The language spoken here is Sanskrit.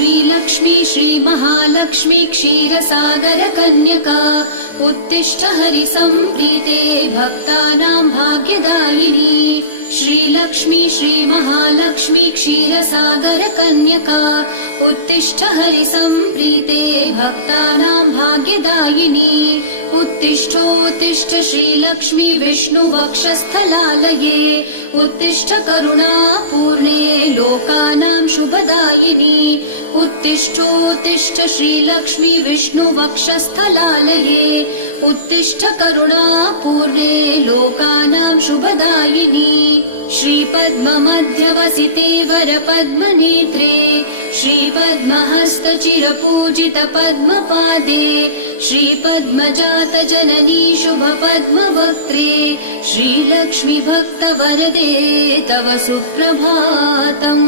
श्रीलक्ष्मी श्रीमहालक्ष्मी क्षीरसागर कन्यका उत्तिष्ठ हरिसम्प्रीते भक्तानां भाग्यदायिनी श्रीलक्ष्मी श्रीमहालक्ष्मी क्षीरसागर कन्यका उत्तिष्ठ हरिसम्प्रीते भक्तानां भाग्यदायिनी उत्तिष्ठोत्तिष्ठ श्रीलक्ष्मी विष्णुवक्षस्थलालये उत्तिष्ठ करुणापूर्णे लोकानां शुभदायिनी उत्तिष्ठोत्तिष्ठ श्रीलक्ष्मी विष्णुवक्षस्थलालये उत्तिष्ठ करुणापूर्णे लोकानां शुभदायिनी श्रीपद्ममध्यवसिते वरपद्मनेत्रे श्रीपद्महस्तचिरपूजित पद्मपादे श्रीपद्मजातजननी शुभपद्मवक्त्रे श्रीलक्ष्मी भक्तवरदे तव सुप्रभातम्।